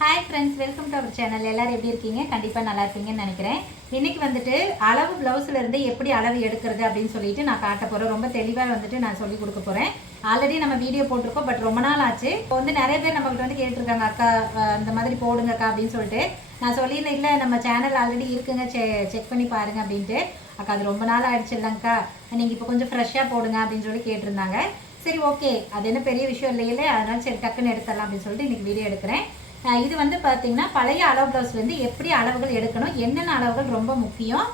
Hi friends, welcome to our channel. எல்லோரும் எப்படி இருக்கீங்க? கண்டிப்பாக நல்லா இருப்பீங்கன்னு நினைக்கிறேன். இன்றைக்கி வந்துட்டு அளவு ப்ளவுஸில் இருந்து எப்படி அளவு எடுக்கிறது அப்படின்னு சொல்லிட்டு நான் காட்ட போகிறேன். ரொம்ப தெளிவாக வந்துட்டு நான் சொல்லி கொடுக்க போகிறேன். ஆல்ரெடி நம்ம வீடியோ போட்டிருக்கோம், பட் ரொம்ப நாள் ஆச்சு. இப்போ வந்து நிறைய பேர் நம்மகிட்ட வந்து கேட்டிருக்காங்க, அக்கா இந்த மாதிரி போடுங்கக்கா அப்படின்னு சொல்லிட்டு. நான் சொல்லியிருந்தேன், இல்லை நம்ம சேனல் ஆல்ரெடி இருக்குங்க, செக் பண்ணி பாருங்கள் அப்படின்ட்டு. அக்கா அது ரொம்ப நாள் ஆயிடுச்சு இல்லைங்கக்கா, நீங்கள் இப்போ கொஞ்சம் ஃப்ரெஷ்ஷாக போடுங்க அப்படின்னு சொல்லி கேட்டிருந்தாங்க. சரி, ஓகே, அது என்ன பெரிய விஷயம் இல்லையில்லை, அதனால சரி டக்குன்னு எடுத்துடலாம் அப்படின்னு சொல்லிட்டு இன்றைக்கி வீடியோ எடுக்கிறேன். இது வந்து பார்த்தீங்கன்னா பழைய அளவு ப்ளவுஸ்லேருந்து எப்படி அளவுகள் எடுக்கணும், என்னென்ன அளவுகள் ரொம்ப முக்கியம்,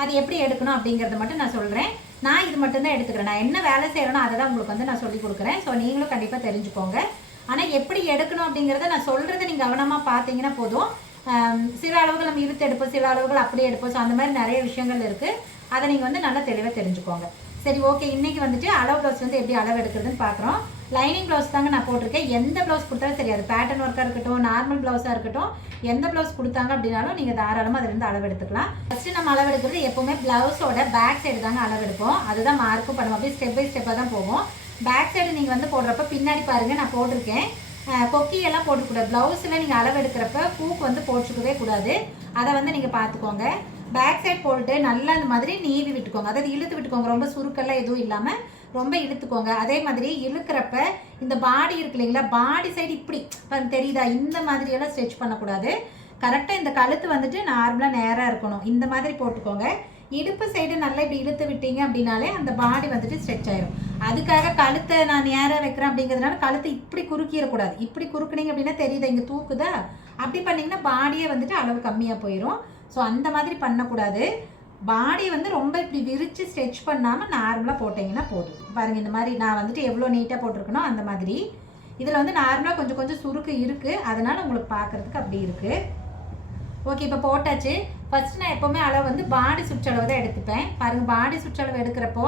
அது எப்படி எடுக்கணும் அப்படிங்கிறத மட்டும் நான் சொல்கிறேன். நான் இது மட்டும்தான் எடுத்துக்கிறேன். நான் என்ன வேலை செய்கிறேனோ அதை தான் உங்களுக்கு வந்து நான் சொல்லிக் கொடுக்குறேன். ஸோ நீங்களும் கண்டிப்பாக தெரிஞ்சுக்கோங்க. ஆனால் எப்படி எடுக்கணும் அப்படிங்கிறத நான் சொல்கிறத நீங்கள் கவனமாக பார்த்தீங்கன்னா போதும். சில அளவுகள் நம்ம இழுத்து எடுப்போம், சில அளவுகள் அப்படியே எடுப்போம். ஸோ அந்த மாதிரி நிறைய விஷயங்கள் இருக்குது. அதை நீங்கள் வந்து நல்லா தெளிவாக தெரிஞ்சுக்கோங்க. சரி, ஓகே. இன்றைக்கி வந்துட்டு அளவு ப்ளவுஸ் வந்து எப்படி அளவு எடுக்கிறதுன்னு பார்க்குறோம். லைனிங் ப்ளவுஸ் தாங்க நான் போட்டிருக்கேன். எந்த ப்ளவுஸ் கொடுத்தாலும் சரி, அது பேட்டர்ன் ஒர்க்காக இருக்கட்டும், நார்மல் ப்ளவுஸாக இருக்கட்டும், எந்த ப்ளவுஸ் கொடுத்தாங்க அப்படின்னாலும் நீங்கள் தாராளமாக அதிலிருந்து அளவு எடுத்துக்கலாம். ஃபஸ்ட்டு நம்ம அளவு எடுக்கிறது எப்போவுமே ப்ளவுஸோட பேக் சைடு தாங்க அளவு எடுப்போம். அதுதான் மார்க்கும் பண்ணுவோம். அப்படியே ஸ்டெப் பை ஸ்டெப்பாக தான் போவோம். பேக் சைடு நீங்கள் வந்து போடுறப்ப பின்னாடி பாருங்கள், நான் போட்டிருக்கேன். கொக்கியெல்லாம் போட்டுக்கூடாது. ப்ளவுஸில் நீங்கள் அளவு எடுக்கிறப்ப பூக்கு வந்து போட்டுக்கவே கூடாது. அதை வந்து நீங்கள் பார்த்துக்கோங்க. பேக் சைட் போட்டு நல்லா இந்த மாதிரி நீவி விட்டுக்கோங்க. அதாவது இழுத்து விட்டுக்கோங்க. ரொம்ப சுருக்கெல்லாம் எதுவும் இல்லாமல் ரொம்ப இழுத்துக்கோங்க. அதே மாதிரி இழுக்கிறப்ப இந்த பாடி இருக்கு இல்லைங்களா, பாடி சைடு இப்படி தெரியுதா, இந்த மாதிரியெல்லாம் ஸ்ட்ரெச் பண்ணக்கூடாது. கரெக்டாக இந்த கழுத்து வந்துட்டு நார்மலாக நேராக இருக்கணும். இந்த மாதிரி போட்டுக்கோங்க. இடுப்பு சைடு நல்லா இப்படி இழுத்து விட்டீங்க அப்படின்னாலே அந்த பாடி வந்துட்டு ஸ்ட்ரெச் ஆயிரும். அதுக்காக கழுத்தை நான் நேராக வைக்கிறேன் அப்படிங்கிறதுனால கழுத்தை இப்படி குறுக்கிடக்கூடாது. இப்படி குறுக்குனீங்க அப்படின்னா தெரியுதா இங்கே தூக்குதா, அப்படி பண்ணிங்கன்னா பாடியே வந்துட்டு அளவு கம்மியாக போயிடும். ஸோ அந்த மாதிரி பண்ணக்கூடாது. பாடி வந்து ரொம்ப இப்படி விரித்து ஸ்ட்ரெச் பண்ணாமல் நார்மலாக போட்டிங்கன்னா போதும். பாருங்கள், இந்த மாதிரி நான் வந்துட்டு எவ்வளோ நீட்டாக போட்டிருக்கணும் அந்த மாதிரி. இதில் வந்து நார்மலாக கொஞ்சம் கொஞ்சம் சுருக்கு இருக்குது, அதனால் உங்களுக்கு பார்க்குறதுக்கு அப்படி இருக்குது. ஓகே, இப்போ போட்டாச்சு. ஃபஸ்ட்டு நான் எப்போவுமே அளவு வந்து பாடி சுற்றளவு தான் எடுத்துப்பேன். பாருங்கள், பாடி சுற்றளவு எடுக்கிறப்போ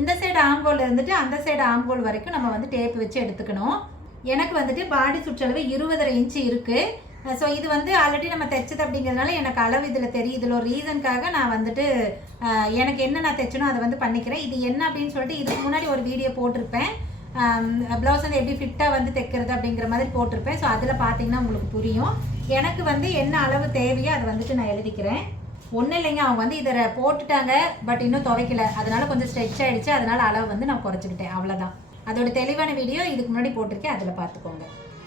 இந்த சைடு ஆம்கோல் இருந்துட்டு அந்த சைடு ஆம்கோல் வரைக்கும் நம்ம வந்து டேப் வச்சு எடுத்துக்கணும். எனக்கு வந்துட்டு பாடி சுற்றளவு 20.5 இன்ச்சு இருக்குது. ஸோ இது வந்து ஆல்ரெடி நம்ம தைச்சது அப்படிங்கிறதுனால எனக்கு அளவு இதில் தெரியும். இதில் ஒரு ரீசனுக்காக நான் வந்துட்டு எனக்கு என்ன நான் தைச்சனோ அதை வந்து பண்ணிக்கிறேன். இது என்ன அப்படின்னு சொல்லிட்டு இதுக்கு முன்னாடி ஒரு வீடியோ போட்டிருப்பேன். ப்ளவுஸ் வந்து எப்படி ஃபிட்டாக வந்து தைக்கிறது அப்படிங்கிற மாதிரி போட்டிருப்பேன். ஸோ அதில் பார்த்தீங்கன்னா உங்களுக்கு புரியும். எனக்கு வந்து என்ன அளவு தேவையோ அதை வந்துட்டு நான் எழுதிக்கிறேன். ஒன்றும் இல்லைங்க, அவங்க வந்து இதை போட்டுட்டாங்க, பட் இன்னும் துவைக்கல, அதனால கொஞ்சம் ஸ்ட்ரெச் ஆகிடுச்சு. அதனால் அளவு வந்து நான் குறைச்சிக்கிட்டேன், அவ்வளோதான். அதோட தெளிவான வீடியோ இதுக்கு முன்னாடி போட்டிருக்கேன், அதில் பார்த்துக்கோங்க.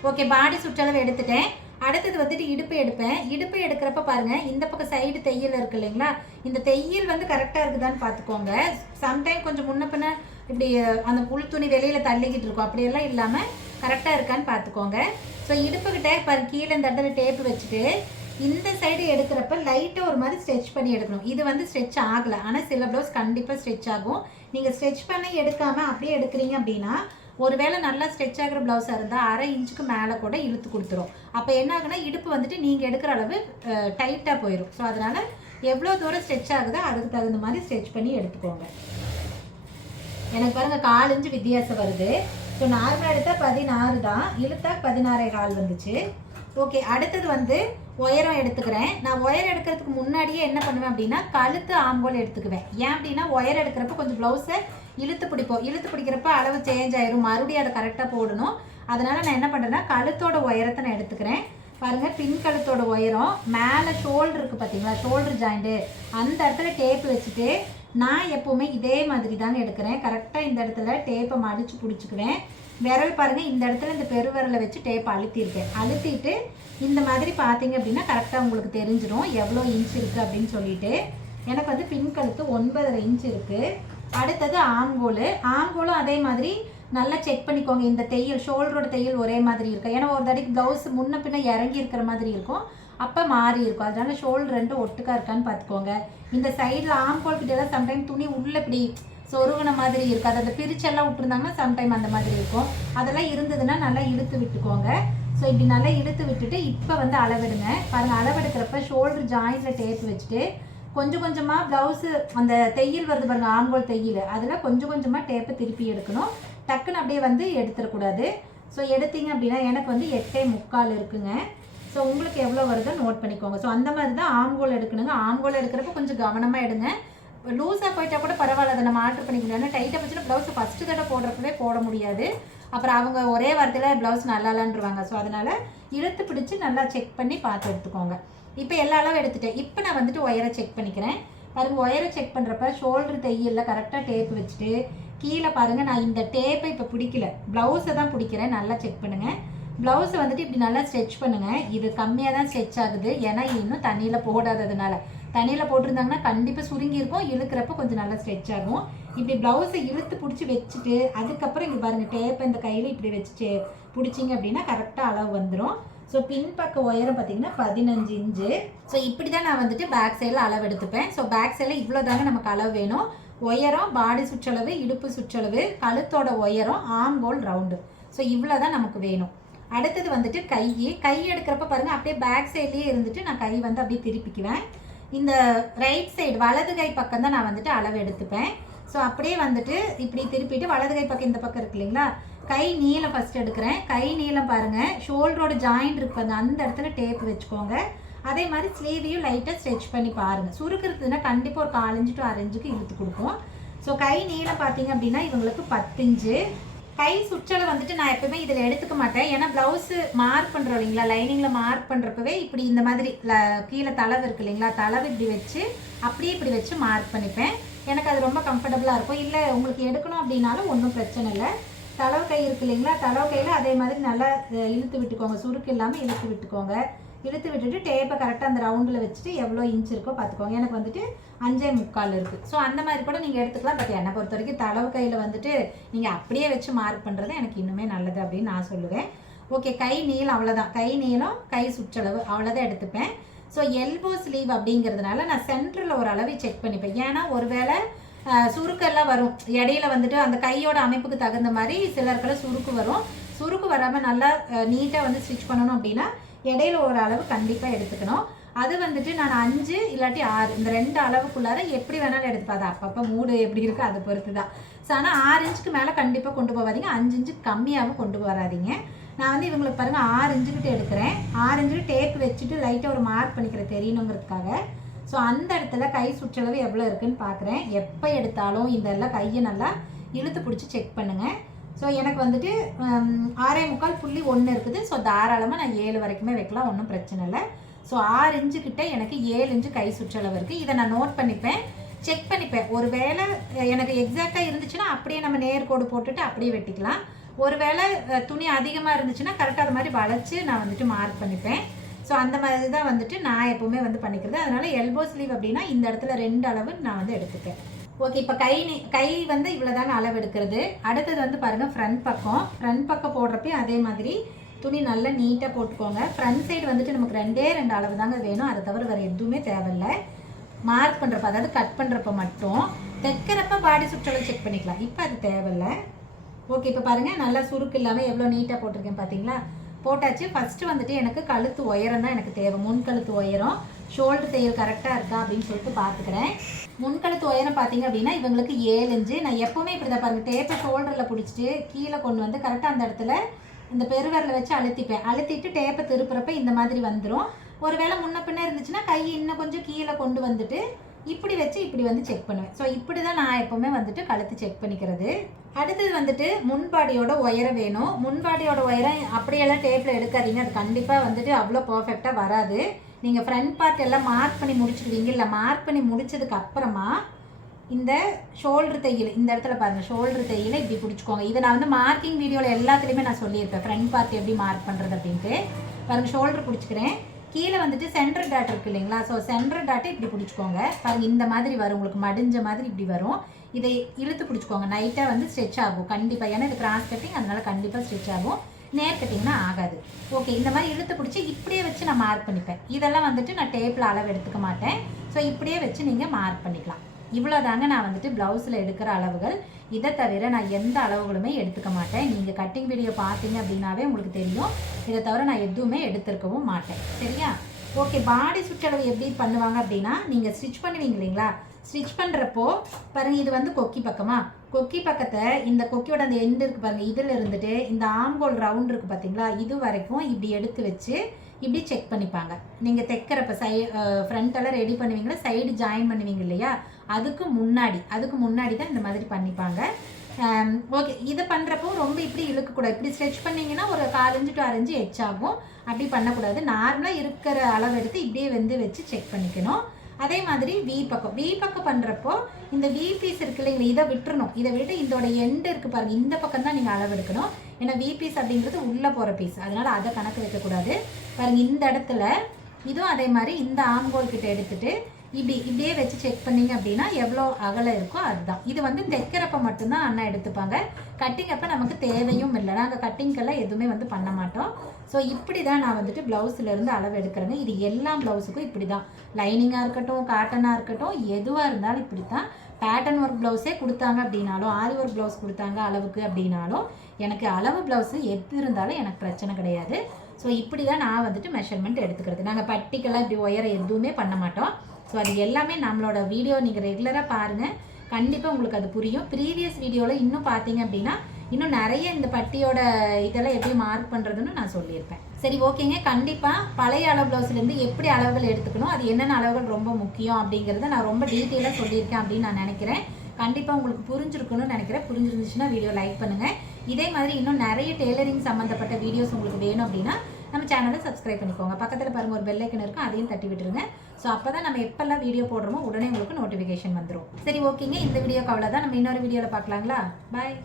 ஓகே, பாடி சுற்றளவு எடுத்துட்டேன். அடுத்தது வந்துட்டு இடுப்பு எடுப்பேன். இடுப்பு எடுக்கிறப்ப பாருங்கள், இந்த பக்கம் சைடு தையல் இருக்குது இல்லைங்களா, இந்த தையல் வந்து கரெக்டாக இருக்குதான்னு பார்த்துக்கோங்க. சம்டைம் கொஞ்சம் முன்ன பின்ன இப்படி அந்த புல் துணி வெளியில் தள்ளிக்கிட்டு இருக்கும், அப்படியெல்லாம் இல்லாமல் கரெக்டாக இருக்கான்னு பார்த்துக்கோங்க. ஸோ இடுப்புக்கிட்ட பாருங்க, கீழே இந்த இடத்துல டேப்பு வச்சுட்டு இந்த சைடு எடுக்கிறப்ப லைட்டாக ஒரு மாதிரி ஸ்ட்ரெச் பண்ணி எடுக்கணும். இது வந்து ஸ்ட்ரெச் ஆகலை, ஆனால் சில ப்ளவுஸ் கண்டிப்பாக ஸ்ட்ரெச் ஆகும். நீங்கள் ஸ்ட்ரெச் பண்ணி எடுக்காமல் அப்படியே எடுக்கிறீங்க அப்படின்னா ஒருவேளை நல்லா ஸ்ட்ரெச் ஆகிற ப்ளவுஸாக இருந்தால் 1/2 இன்ச்சுக்கு மேலே கூட இழுத்து கொடுத்துரும். அப்போ என்ன ஆகுனா இடுப்பு வந்துட்டு நீங்கள் எடுக்கிற அளவு டைட்டாக போயிடும். ஸோ அதனால் எவ்வளோ தூரம் ஸ்ட்ரெச் ஆகுதோ அதுக்கு தகுந்த மாதிரி ஸ்ட்ரெச் பண்ணி எடுத்துக்கோங்க. எனக்கு பாருங்கள் 4 இன்ச்சு வித்தியாசம் வருது. ஸோ நார்மலாக எடுத்தால் 16 தான், இழுத்தா 16.25 வந்துச்சு. ஓகே, அடுத்தது வந்து உயரம் எடுத்துக்கிறேன். நான் உயரம் எடுக்கிறதுக்கு முன்னாடியே என்ன பண்ணுவேன் அப்படின்னா கழுத்து ஆம்போல் எடுத்துக்குவேன். ஏன் அப்படின்னா உயரம் எடுக்கிறப்ப கொஞ்சம் ப்ளவுஸை இழுத்து பிடிப்போம். இழுத்து பிடிக்கிறப்ப அளவு சேஞ்ச் ஆயிரும், மறுபடியும் அதை கரெக்டாக போடணும். அதனால் நான் என்ன பண்ணுறேன்னா கழுத்தோட உயரத்தை நான் எடுத்துக்கிறேன். பாருங்கள், பின் கழுத்தோட உயரம் மேலே ஷோல்டர் இருக்குது பார்த்தீங்களா, ஷோல்டர் ஜாயிண்ட்டு அந்த இடத்துல டேப்பு வச்சுட்டு நான் எப்போவுமே இதே மாதிரி தாங்க எடுக்கிறேன். கரெக்டாக இந்த இடத்துல டேப்பை மடித்து பிடிச்சிக்குவேன். விரல் பாருங்கள், இந்த இடத்துல இந்த பெருவிரலை வச்சு டேப்பை அழுத்தியிருக்கேன். அழுத்திட்டு இந்த மாதிரி பார்த்தீங்க அப்படின்னா கரெக்டாக உங்களுக்கு தெரிஞ்சிடும் எவ்வளோ இன்ச் இருக்குது அப்படின்னு சொல்லிட்டு. எனக்கு வந்து பின் கழுத்து 9.5 இன்ச் இருக்குது. அடுத்தது ஆம்கோலும் அதே மாதிரி நல்லா செக் பண்ணிக்கோங்க. இந்த தையல் ஷோல்டரோட தையல் ஒரே மாதிரி இருக்கும். ஏன்னா ஒரு தடவைக்கு ப்ளவுஸ் முன்ன பின்ன இறங்கி இருக்கிற மாதிரி இருக்கும், அப்போ மாறி இருக்கும். அதனால ஷோல்டர் 2 ஒட்டுக்கா இருக்கான்னு பார்த்துக்கோங்க. இந்த சைடில் ஆம்கோல் கிட்டலாம் சம்டைம் துணி உள்ளே இப்படி சொருகின மாதிரி இருக்காது, அதை பிரிச்செல்லாம் விட்டுருந்தாங்கன்னா சம்டைம் அந்த மாதிரி இருக்கும். அதெல்லாம் இருந்ததுன்னா நல்லா இழுத்து விட்டுக்கோங்க. ஸோ இப்படி நல்லா இழுத்து விட்டுட்டு இப்போ வந்து அளவெடுங்க. பாருங்கள், அளவெடுக்கிறப்ப ஷோல்டர் ஜாயிண்டில் டேப் வச்சுட்டு கொஞ்சம் கொஞ்சமாக ப்ளவுஸு அந்த தையல் வருது பாருங்கள், ஆம்கோல் தையல், அதில் கொஞ்சம் கொஞ்சமாக டேப்பை திருப்பி எடுக்கணும். டக்குன்னு அப்படியே வந்து எடுத்துடக்கூடாது. ஸோ எடுத்தீங்க அப்படின்னா எனக்கு வந்து 8.25 இருக்குங்க. ஸோ உங்களுக்கு எவ்வளோ வருதோ நோட் பண்ணிக்கோங்க. ஸோ அந்த மாதிரி தான் ஆம்கோல் எடுக்கணுங்க. ஆம்கோல் எடுக்கிறப்ப கொஞ்சம் கவனமாக எடுங்க. லூஸாக போயிட்டால் கூட பரவாயில்ல, அதை நம்ம ஆர்டர் பண்ணிக்க முடியாது. டைட்டாக வச்சுன்னா ப்ளவுஸை ஃபஸ்ட்டு தடவை போடுறப்பவே போட முடியாது. அப்புறம் அவங்க ஒரே வாரத்தில் ப்ளவுஸ் நல்லா இல்லைன்றுவாங்க. ஸோ அதனால் இழுத்து பிடிச்சி நல்லா செக் பண்ணி பார்த்து எடுத்துக்கோங்க. இப்போ எல்லா அளவும் எடுத்துட்டேன். இப்போ நான் வந்துட்டு ஒயரை செக் பண்ணிக்கிறேன். பாருங்கள், ஒயரை செக் பண்ணுறப்ப ஷோல்டர் தையலில் கரெக்டாக டேப் வச்சுட்டு கீழே பாருங்கள், நான் இந்த டேப்பை இப்போ பிடிக்கல, ப்ளவுஸை தான் பிடிக்கிறேன். நல்லா செக் பண்ணுங்கள். ப்ளவுஸை வந்துட்டு இப்படி நல்லா ஸ்ட்ரெச் பண்ணுங்கள். இது கம்மியாக தான் ஸ்ட்ரெச் ஆகுது, ஏன்னா இன்னும் தண்ணியில் போடாததுனால. தண்ணியில் போட்டிருந்தாங்கன்னா கண்டிப்பாக சுருங்கி இருக்கும், இழுக்கிறப்ப கொஞ்சம் நல்லா ஸ்ட்ரெச் ஆகும். இப்படி ப்ளவுஸை இழுத்து பிடிச்சி வச்சுட்டு அதுக்கப்புறம் இங்கே பாருங்கள், டேப்பை இந்த கையில் இப்படி வச்சு பிடிச்சிங்க அப்படின்னா கரெக்டாக அளவு வந்துடும். ஸோ பின்பக்க உயரம் பார்த்தீங்கன்னா 15 இன்ச்சு. ஸோ இப்படி தான் நான் வந்துட்டு பேக் சைடில் அளவு எடுத்துப்பேன். ஸோ பேக் சைடில் இவ்வளோ தாங்க நமக்கு அளவு வேணும். உயரம், பாடி சுற்றளவு, இடுப்பு சுற்றளவு, கழுத்தோட உயரம், ஆம்கோல் ரவுண்டு. ஸோ இவ்வளோ தான் நமக்கு வேணும். அடுத்தது வந்துட்டு கை எடுக்கிறப்ப பாருங்கள், அப்படியே பேக் சைட்லேயே இருந்துட்டு நான் கை வந்து அப்படியே திருப்பிக்குவேன். இந்த ரைட் சைடு வலது கை பக்கம் தான் நான் வந்துட்டு அளவு எடுத்துப்பேன். ஸோ அப்படியே வந்துட்டு இப்படி திருப்பிட்டு வலது கை பக்கம் இந்த பக்கம் இருக்கு இல்லைங்களா, கை நீளம் ஃபஸ்ட் எடுக்கிறேன். கை நீளம் பாருங்கள், ஷோல்டரோட ஜாயிண்ட் இருப்பாங்க அந்த இடத்துல டேப் வச்சுக்கோங்க. அதே மாதிரி ஸ்லீவையும் லைட்டாக ஸ்ட்ரெச் பண்ணி பாருங்கள். சுருக்குறதுன்னா கண்டிப்பாக ஒரு 4 இன்ச்சு டு 6 இன்ச்சுக்கு இழுத்து கொடுப்போம். ஸோ கை நீளம் பார்த்தீங்க அப்படின்னா இவங்களுக்கு 10 இன்ச்சு. கை சுற்றலை வந்துட்டு நான் எப்பவுமே இதில் எடுத்துக்க மாட்டேன், ஏன்னா ப்ளவுஸு மார்க் பண்ணுறோம் இல்லைங்களா, லைனிங்கில் மார்க் பண்ணுறப்பவே இப்படி இந்த மாதிரி கீழே தளவு இருக்குது இல்லைங்களா, தளவு இப்படி வச்சு அப்படியே இப்படி வச்சு மார்க் பண்ணிப்பேன். எனக்கு அது ரொம்ப கம்ஃபர்டபுளாக இருக்கும். இல்லை உங்களுக்கு எடுக்கணும் அப்படின்னாலும் ஒன்றும் பிரச்சனை இல்லை. தளவு கை இருக்கு இல்லைங்களா, தளவு கையில் அதே மாதிரி நல்லா இழுத்து விட்டுக்கோங்க, சுருக்கு இல்லாமல் இழுத்து விட்டுக்கோங்க. இழுத்து விட்டுட்டு டேப்பை கரெக்டாக அந்த ரவுண்டில் வச்சுட்டு எவ்வளோ இன்ச் இருக்கோ பார்த்துக்கோங்க. எனக்கு வந்துட்டு 5.75 இருக்குது. ஸோ அந்த மாதிரி கூட நீங்கள் எடுத்துக்கலாம். பட் என்னை பொறுத்த வரைக்கும் தளவு கையில் வந்துட்டு நீங்கள் அப்படியே வச்சு மார்க் பண்ணுறது எனக்கு இன்னுமே நல்லது அப்படின்னு நான் சொல்லுவேன். ஓகே, கை நீளம் அவ்வளோதான். கை நீளம், கை சுற்றளவு அவ்வளோதான் எடுத்துப்பேன். ஸோ எல்போ ஸ்லீவ் அப்படிங்கிறதுனால நான் சென்டரில் ஒரு அளவை செக் பண்ணிப்பேன். ஏன்னா ஒருவேளை சுருக்கெல்லாம் வரும் இடையில வந்துட்டு அந்த கையோட அமைப்புக்கு தகுந்த மாதிரி சிலருக்கெல்லாம் சுருக்கு வரும். சுருக்கு வராமல் நல்லா நீட்டாக வந்து ஸ்டிச் பண்ணணும் அப்படின்னா இடையில ஒரு அளவு கண்டிப்பாக எடுத்துக்கணும். அது வந்துட்டு நான் 5 இல்லாட்டி 6 இந்த 2 அளவுக்குள்ளார எப்படி வேணாலும் எடுத்துப்பேன். அது அப்பப்போ மூடு எப்படி இருக்குது அதை பொறுத்து தான். ஸோ ஆனால் 6 இன்ச்சுக்கு மேலே கண்டிப்பாக கொண்டு போகாதீங்க, 5 இன்ச்சுக்கு கம்மியாகவும் கொண்டு வராதிங்க. நான் வந்து இவங்களுக்கு பாருங்கள் 6 இன்ச்சுக்கிட்ட எடுக்கிறேன். 6 இன்ச்சுக்கு டேப் வச்சுட்டு லைட்டாக ஒரு மார்க் பண்ணிக்கிறேன் தெரியணுங்கிறதுக்காக. ஸோ அந்த இடத்துல கை சுற்றளவு எவ்வளோ இருக்குதுன்னு பார்க்குறேன். எப்போ எடுத்தாலும் இந்த எல்லாம் கையை நல்லா இழுத்து பிடிச்சி செக் பண்ணுங்கள். ஸோ எனக்கு வந்துட்டு 6.25.1 இருக்குது. ஸோ தாராளமாக நான் 7 வரைக்குமே வைக்கலாம், ஒன்றும் பிரச்சனை இல்லை. ஸோ 6 இன்ச்சுக்கிட்ட எனக்கு 7 இன்ச்சு கை சுற்றளவு இருக்குது. இதை நான் நோட் பண்ணிப்பேன், செக் பண்ணிப்பேன். ஒரு வேளை எனக்கு எக்ஸாக்டாக இருந்துச்சுன்னா அப்படியே நம்ம நேர்கோடு போட்டுட்டு அப்படியே வெட்டிக்கலாம். ஒரு வேளை துணி அதிகமாக இருந்துச்சுன்னா கரெக்டாக அது மாதிரி வளைச்சி நான் வந்துட்டு மார்க் பண்ணிப்பேன். ஸோ அந்த மாதிரி தான் வந்துட்டு நான் எப்போவுமே வந்து பண்ணிக்கிறது. அதனால் எல்போ ஸ்லீவ் அப்படின்னா இந்த இடத்துல 2 அளவு நான் வந்து எடுத்துப்பேன். ஓகே, இப்போ கை வந்து இவ்வளோ தாங்க அளவு எடுக்கிறது. அடுத்தது வந்து பாருங்கள் ஃப்ரண்ட் பக்கம் போடுறப்பையும் அதே மாதிரி துணி நல்லா நீட்டாக போட்டுக்கோங்க. ஃப்ரண்ட் சைடு வந்துட்டு நமக்கு 2 அளவு தாங்க வேணும், அதை தவிர வேறு எதுவுமே தேவையில்லை. மார்க் பண்ணுறப்ப அதாவது கட் பண்ணுறப்ப மட்டும், தைக்கிறப்ப பாடி சுற்றளவு செக் பண்ணிக்கலாம், இப்போ அது தேவையில்லை. ஓகே, இப்போ பாருங்கள் நல்லா சுருக்கு இல்லாமல் எவ்வளோ நீட்டாக போட்டிருக்கேன் பார்த்தீங்களா. போட்டாச்சு. ஃபஸ்ட்டு வந்துட்டு எனக்கு கழுத்து உயரம் தான் எனக்கு தேவை, முன்கழுத்து உயரம். ஷோல்டர் தையல் கரெக்டாக இருக்கா அப்படின்னு சொல்லிட்டு பார்த்துக்கிறேன். முன்கழுத்து உயரம் பார்த்தீங்க அப்படின்னா இவங்களுக்கு 7 இன்ச்சு. நான் எப்போவுமே இப்படி தான் பாருங்கள், டேப்பை ஷோல்டரில் பிடிச்சிட்டு கீழே கொண்டு வந்து கரெக்டாக அந்த இடத்துல இந்த பெருவிரலை வச்சு அழுத்திட்டு டேப்பை திருப்புறப்ப இந்த மாதிரி வந்துடும். ஒருவேளை முன்ன பின்ன இருந்துச்சுன்னா கை இன்னும் கொஞ்சம் கீழே கொண்டு வந்துட்டு இப்படி வச்சு இப்படி வந்து செக் பண்ணுவேன். ஸோ இப்படி தான் நான் எப்போவுமே வந்துட்டு கழுத்து செக் பண்ணிக்கிறது. அடுத்தது வந்துட்டு முன்பாடியோட உயரம் வேணும். முன்பாடியோட உயரம் அப்படியெல்லாம் டேப்பில் எடுக்காதீங்க, அது கண்டிப்பாக வந்துட்டு அவ்வளோ பர்ஃபெக்டாக வராது. நீங்கள் ஃப்ரண்ட் பார்ட் எல்லாம் மார்க் பண்ணி முடிச்சுடுவீங்க. இல்லை, மார்க் பண்ணி முடிச்சதுக்கு அப்புறமா இந்த ஷோல்டர் தையல் இந்த இடத்துல பாருங்கள், ஷோல்டர் தையலை இப்படி பிடிச்சிக்கோங்க. இதை நான் வந்து மார்க்கிங் வீடியோவில் எல்லாத்துலேயுமே நான் சொல்லியிருப்பேன், ஃப்ரண்ட் பார்ட் எப்படி மார்க் பண்ணுறது அப்படின்ட்டு. பாருங்கள், ஷோல்டர் பிடிச்சிக்கிறேன். கீழே வந்துட்டு சென்டர் டாட் இருக்குது இல்லைங்களா, ஸோ சென்டர் டாட்டை இப்படி பிடிச்சிக்கோங்க. பாருங்கள், இந்த மாதிரி வரும், உங்களுக்கு மடிஞ்ச மாதிரி இப்படி வரும். இதை இழுத்து பிடிச்சிக்கோங்க. நைட்டாக வந்து ஸ்ட்ரெச் ஆகும் கண்டிப்பாக, ஏன்னா இது கிராஸ் கட்டிங், அதனால கண்டிப்பாக ஸ்ட்ரெச் ஆகும். நேர் கட்டிங்னா ஆகாது. ஓகே, இந்த மாதிரி இழுத்து பிடிச்சி இப்படியே வச்சு நான் மார்க் பண்ணிப்பேன். இதெல்லாம் வந்துட்டு நான் டேப்பில் அளவு எடுத்துக்க மாட்டேன். ஸோ இப்படியே வச்சு நீங்கள் மார்க் பண்ணிக்கலாம். இவ்வளோ தாங்க நான் வந்துட்டு ப்ளவுஸில் எடுக்கிற அளவுகள். இதை தவிர நான் எந்த அளவுகளுமே எடுத்துக்க மாட்டேன். நீங்கள் கட்டிங் வீடியோ பார்த்தீங்க அப்படின்னாவே உங்களுக்கு தெரியும். இதை தவிர நான் எதுவுமே எடுத்துருக்கவும் மாட்டேன். சரியா? ஓகே, பாடி சுற்றளவு எப்படி பண்ணுவாங்க அப்படின்னா, நீங்கள் ஸ்டிச் பண்ணுவீங்க இல்லைங்களா, ஸ்டிச் பண்ணுறப்போ பாருங்கள், இது வந்து கொக்கி கொக்கி பக்கத்தை இந்த கொக்கியோட அந்த எண்டு இருக்குது பாருங்கள், இதில் இருந்துட்டு இந்த ஆம்கோல் ரவுண்ட் இருக்குது பார்த்தீங்களா, இது வரைக்கும் இப்படி எடுத்து வச்சு இப்படி செக் பண்ணிப்பாங்க. நீங்கள் தைக்கிறப்ப ஃப்ரண்ட்டெல்லாம் ரெடி பண்ணுவீங்களா, சைடு ஜாயின் பண்ணுவீங்க இல்லையா, அதுக்கு முன்னாடி தான் இந்த மாதிரி பண்ணிப்பாங்க. ஓகே, இதை பண்ணுறப்போ ரொம்ப இப்படி இழுக்கக்கூடாது. இப்படி ஸ்ட்ரெச் பண்ணிங்கன்னா ஒரு 4 இன்ச்சு டு 6 இன்ச்சு எச்சாகும். அப்படி பண்ணக்கூடாது. நார்மலாக இருக்கிற அளவு எடுத்து இப்படியே வச்சு செக் பண்ணிக்கணும். அதே மாதிரி வி பக்கம் பண்ணுறப்போ இந்த வி பீஸ் இருக்கு இல்லைங்களா, இதை விட்டுறணும். இதை விட்டு இதோட எண்டு இருக்குது பாருங்கள், இந்த பக்கம் தான் நீங்கள் அளவு எடுக்கணும். ஏன்னா வி பீஸ் அப்படிங்கிறது உள்ளே போகிற பீஸ், அதனால் அதை கணக்கு வைக்கக்கூடாது. பாருங்கள், இந்த இடத்துல இதுவும் அதே மாதிரி இந்த ஆம்கோல் கிட்ட எடுத்துகிட்டு இப்படியே வச்சு செக் பண்ணிங்க அப்படின்னா எவ்வளோ அகலம் இருக்கோ அதுதான். இது தைக்கிறப்ப மட்டும்தான் அண்ணா எடுத்துப்பாங்க. கட்டிங் அப்போ நமக்கு தேவையும் இல்லை. நாங்கள் கட்டிங்கெல்லாம் எதுவுமே பண்ண மாட்டோம். ஸோ இப்படி தான் நான் ப்ளவுஸ்லேருந்து அளவு எடுக்கிறேங்க. இது எல்லா ப்ளவுஸுக்கும் இப்படி தான். லைனிங்காக இருக்கட்டும், காட்டனாக இருக்கட்டும், எதுவாக இருந்தாலும் இப்படி தான். பேட்டர்ன் ஒர்க் ப்ளவுஸே கொடுத்தாங்க அப்படின்னாலும், ஆரி ஒர்க் ப்ளவுஸ் கொடுத்தாங்க அளவுக்கு அப்படின்னாலும், எனக்கு அளவு ப்ளவுஸு எது இருந்தாலும் எனக்கு பிரச்சனை கிடையாது. ஸோ இப்படி தான் நான் மெஷர்மெண்ட் எடுத்துக்கிறது. நாங்கள் பட்டிக்கெல்லாம் இப்படி ஒயரை எதுவுமே பண்ண மாட்டோம். ஸோ அது எல்லாமே நம்மளோட வீடியோ நீங்கள் ரெகுலராக பாருங்கள், கண்டிப்பாக உங்களுக்கு அது புரியும். ப்ரீவியஸ் வீடியோவில் இன்னும் பார்த்தீங்க அப்படின்னா இன்னும் நிறைய இந்த பட்டியோட இதெல்லாம் எப்படி மார்க் பண்ணுறதுன்னு நான் சொல்லியிருப்பேன். சரி, ஓகேங்க. கண்டிப்பாக பழைய அளவு ப்ளவுஸ்லேருந்து எப்படி அளவுகள் எடுத்துக்கணும், அது என்னென்ன அளவுகள் ரொம்ப முக்கியம் அப்படிங்கிறத நான் ரொம்ப டீட்டெயிலாக சொல்லியிருக்கேன் அப்படின்னு நான் நினைக்கிறேன். கண்டிப்பாக உங்களுக்கு புரிஞ்சிருக்கணும்னு நினைக்கிறேன். புரிஞ்சிருந்துச்சுன்னா வீடியோ லைக் பண்ணுங்கள். இதே மாதிரி இன்னும் நிறைய டெய்லரிங் சம்மந்தப்பட்ட வீடியோஸ் உங்களுக்கு வேணும் அப்படின்னா நம்ம சேனலை சப்ஸ்கிரைப் பண்ணிக்கோங்க. பக்கத்தில் பாருங்கள் ஒரு பெல் ஐக்கன் இருக்கும், அதையும் தட்டி விட்டுருங்க. ஸோ அப்போ தான் நம்ம எப்பெல்லாம் வீடியோ போடுறோமோ உடனே உங்களுக்கு நோட்டிஃபிகேஷன் வந்துடும். சரி, ஓகேங்க. இந்த வீடியோக்கு அவ்வளோதான். நம்ம இன்னொரு வீடியோவில் பார்க்கலாங்களா? பாய்.